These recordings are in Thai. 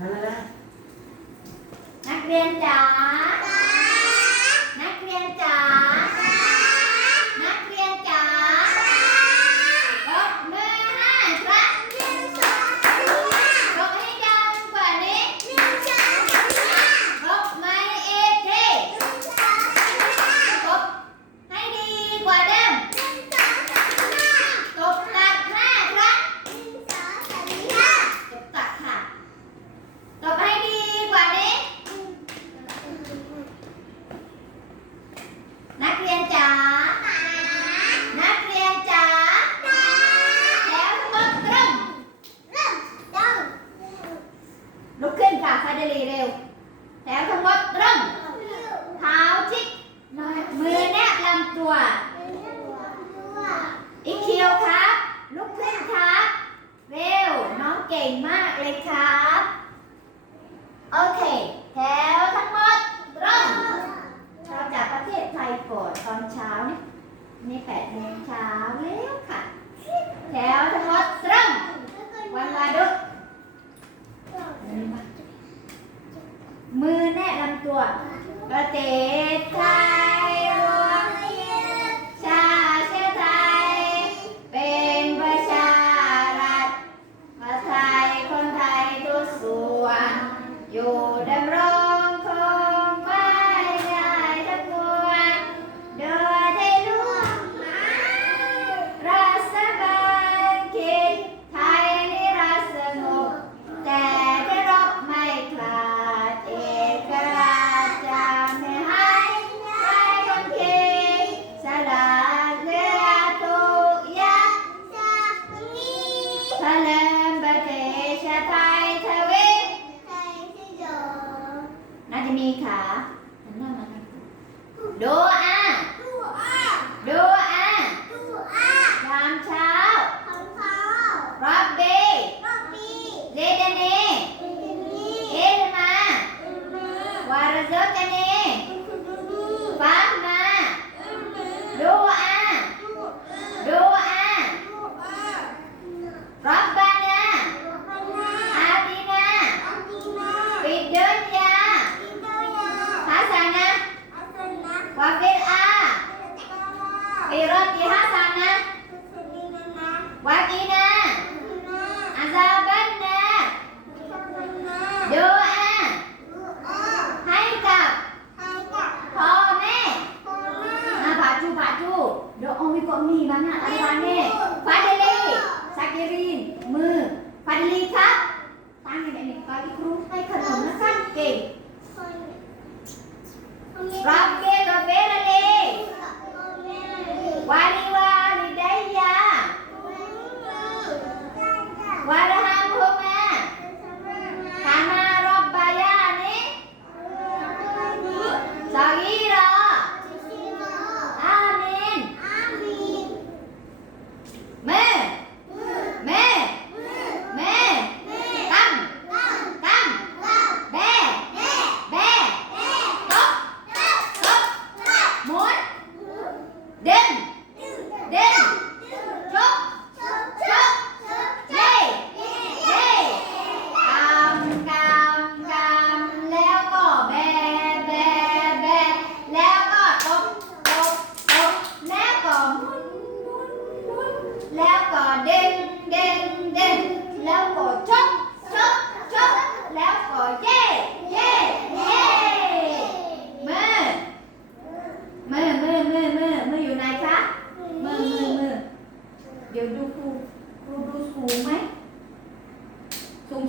นักเรียนจ๋า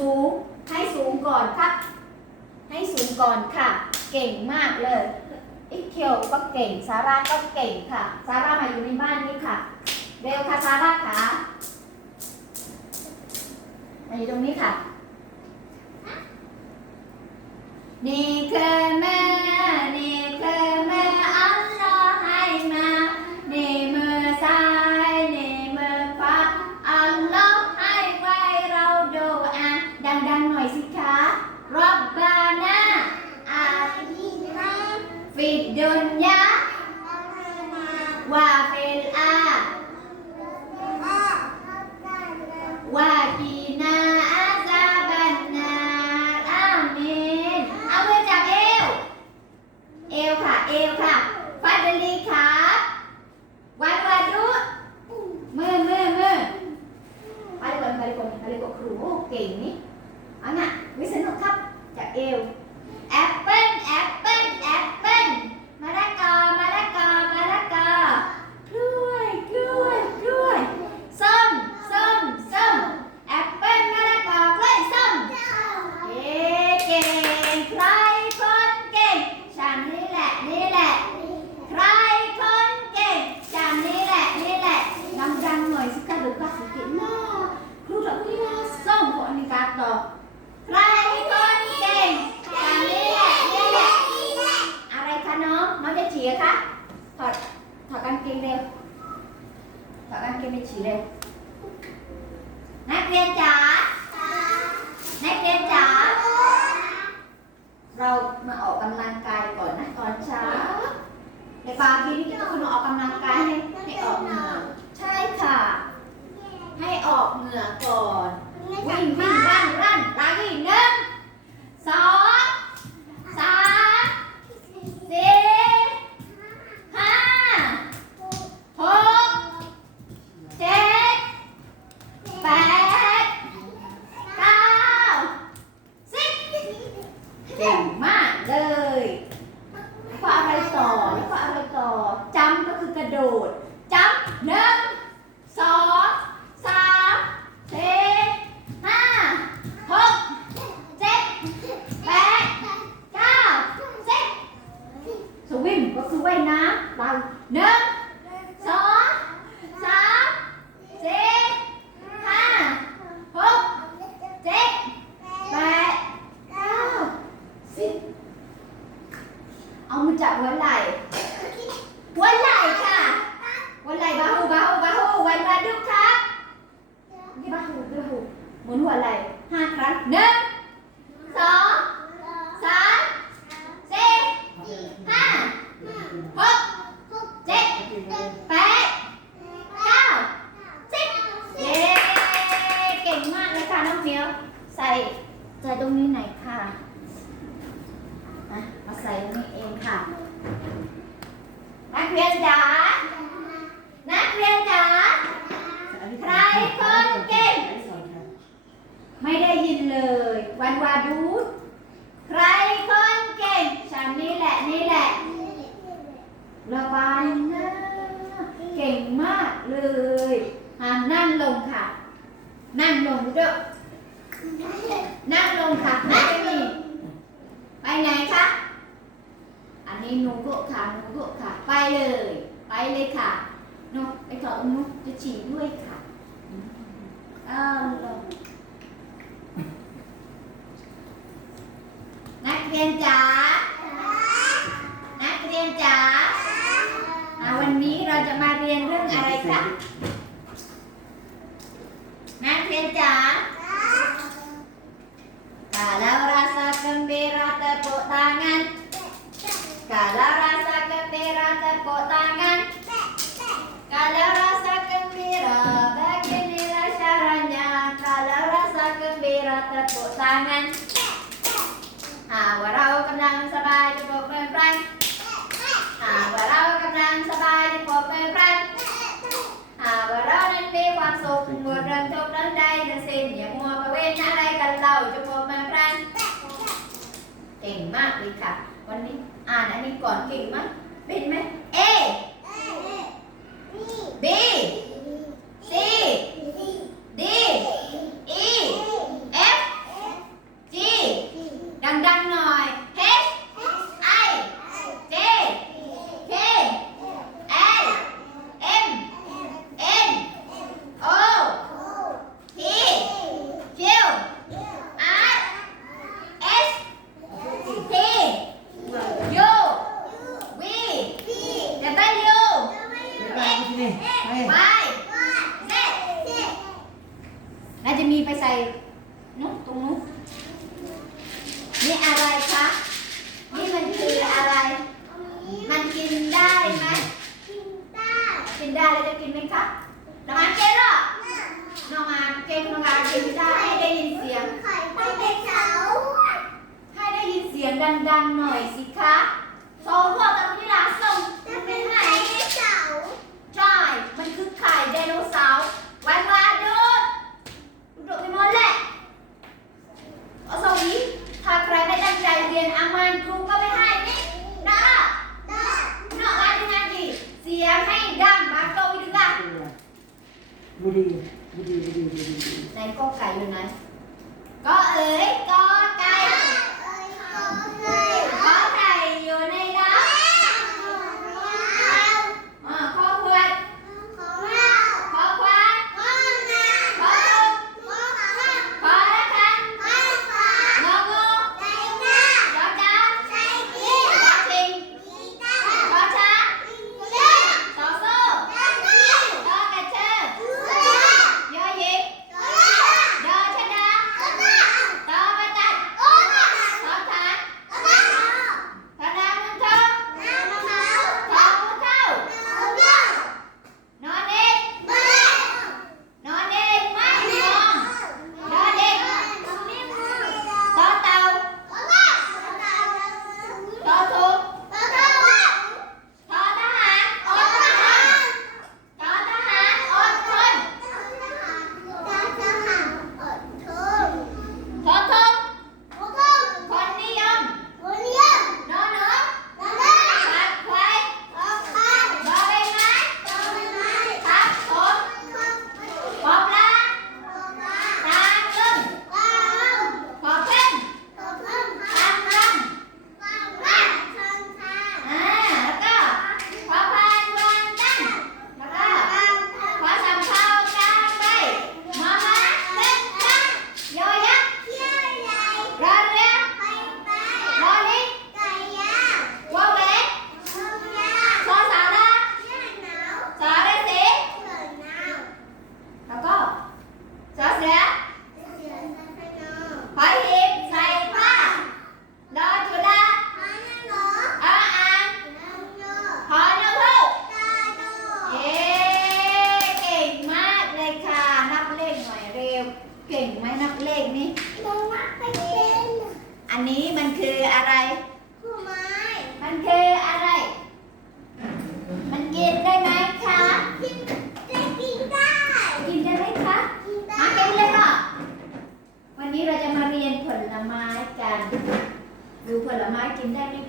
สูง ให้สูงก่อนครับ ให้สูงก่อนค่ะ เก่งมากเลยอิเคียวก็เก่ง ซาร่าก็เก่งค่ะ ซาร่ามาอยู่ในบ้านนี้ค่ะ เร็วค่ะซาร่าค่ะมาอยู่ตรงนี้ค่ะ นี่คือแม่ นี่คือแม่ Wow, chạm ngón lại ไม่ได้ยินเลย วันวาดูดใครคนเก่ง ฉันนี่แหละนี่แหละระบายนะเก่งมากเลยหานั่งลงค่ะ นั่งลงเด้วนั่งลงค่ะไม่มีไปไหนคะอันนี้นูโกะค่ะนูโกะค่ะ ไปเลย ไปเลยค่ะนูไปขอนุจะฉี่ด้วยค่ะอ้าวลง เรียนจ๋า นักเรียนจ๋าอะวันนี้เราจะมาเรียนเรื่องอะไรคะ นักเรียนจ๋าางสบายที่พบเป็นพรนหาว่าเรานั้นมีความสุขหมดเริ่มงทุกข์เรื่ใดทั้งสิ้นอย่ามัวประเวณอะไรกันเล่าจะพบเป็นพรนเก่งมากเลยค่ะ วันนี้อ่านอันนี้ก่อนเก่งไหมเป็นไหม ล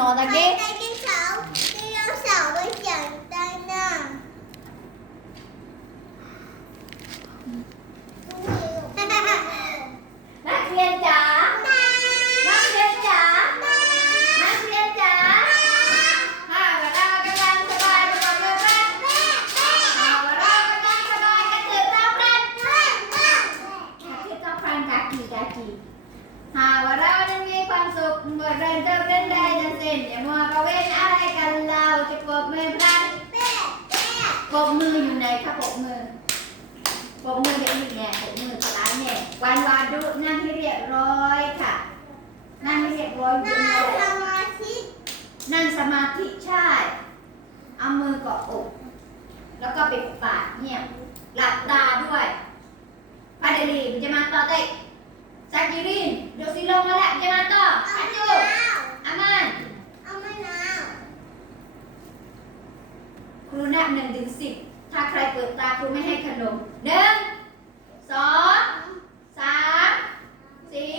नौ लगे ปกมืออยู่ไหนคะปกมือปกมือเด็กอยู่เนี่ยปกมือร้านเนี่ยวานวานดูนั่งให้เรียบร้อยค่ะ นั่งให้เรียบร้อยอยู่นั่งสมาธินั่งสมาธิใช่เอามือเกาะอก แล้วก็ปิดปากเนี่ย หลับตาด้วยปาเดลีมันจะมาต่อเตะซากิรินเดี๋ยวสิลงมาแล้วจะมาต่ออันจูอามัน รูนับหนึ่งถึงสิบถ้าใครเปิดตาครูไม่ให้ขนมหนึ่งสองสามสี่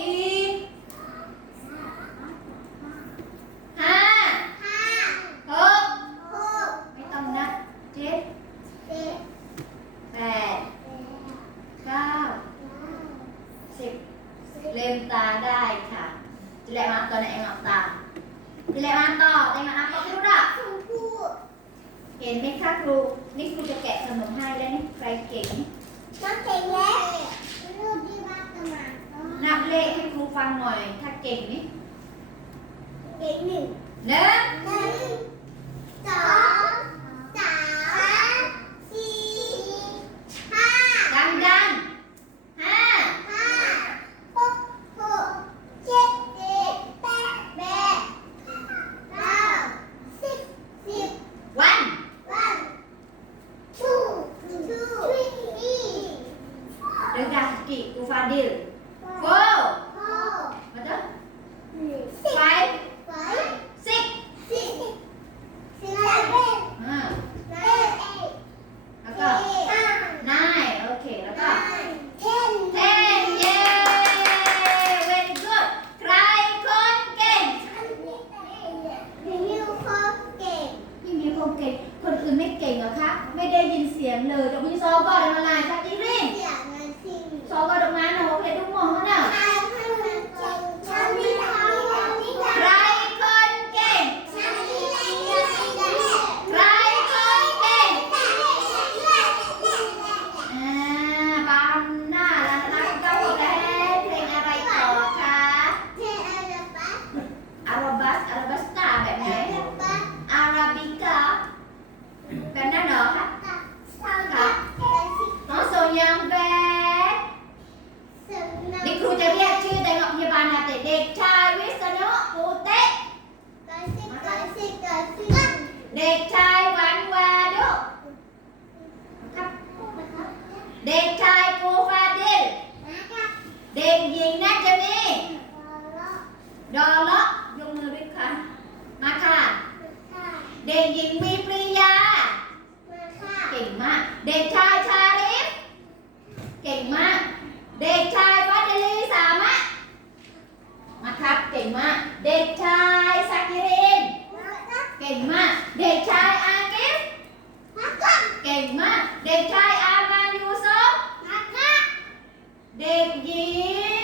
เด็กชายกูฟาดิลเด็กหญิงนาจมีดอเลาอยกมือด้วยค่ะ มาค่ะ เด็กหญิงมีปริยา เก่งมาก เด็กชายชาลิฟเก่งมาก เด็กชายวัดลีสามะมาครับ เก่งมาก เด็กชายสักิรินเก่งมาก เด็กชายอากิฟเก่งมาก เด็กชายอา Dek Jin.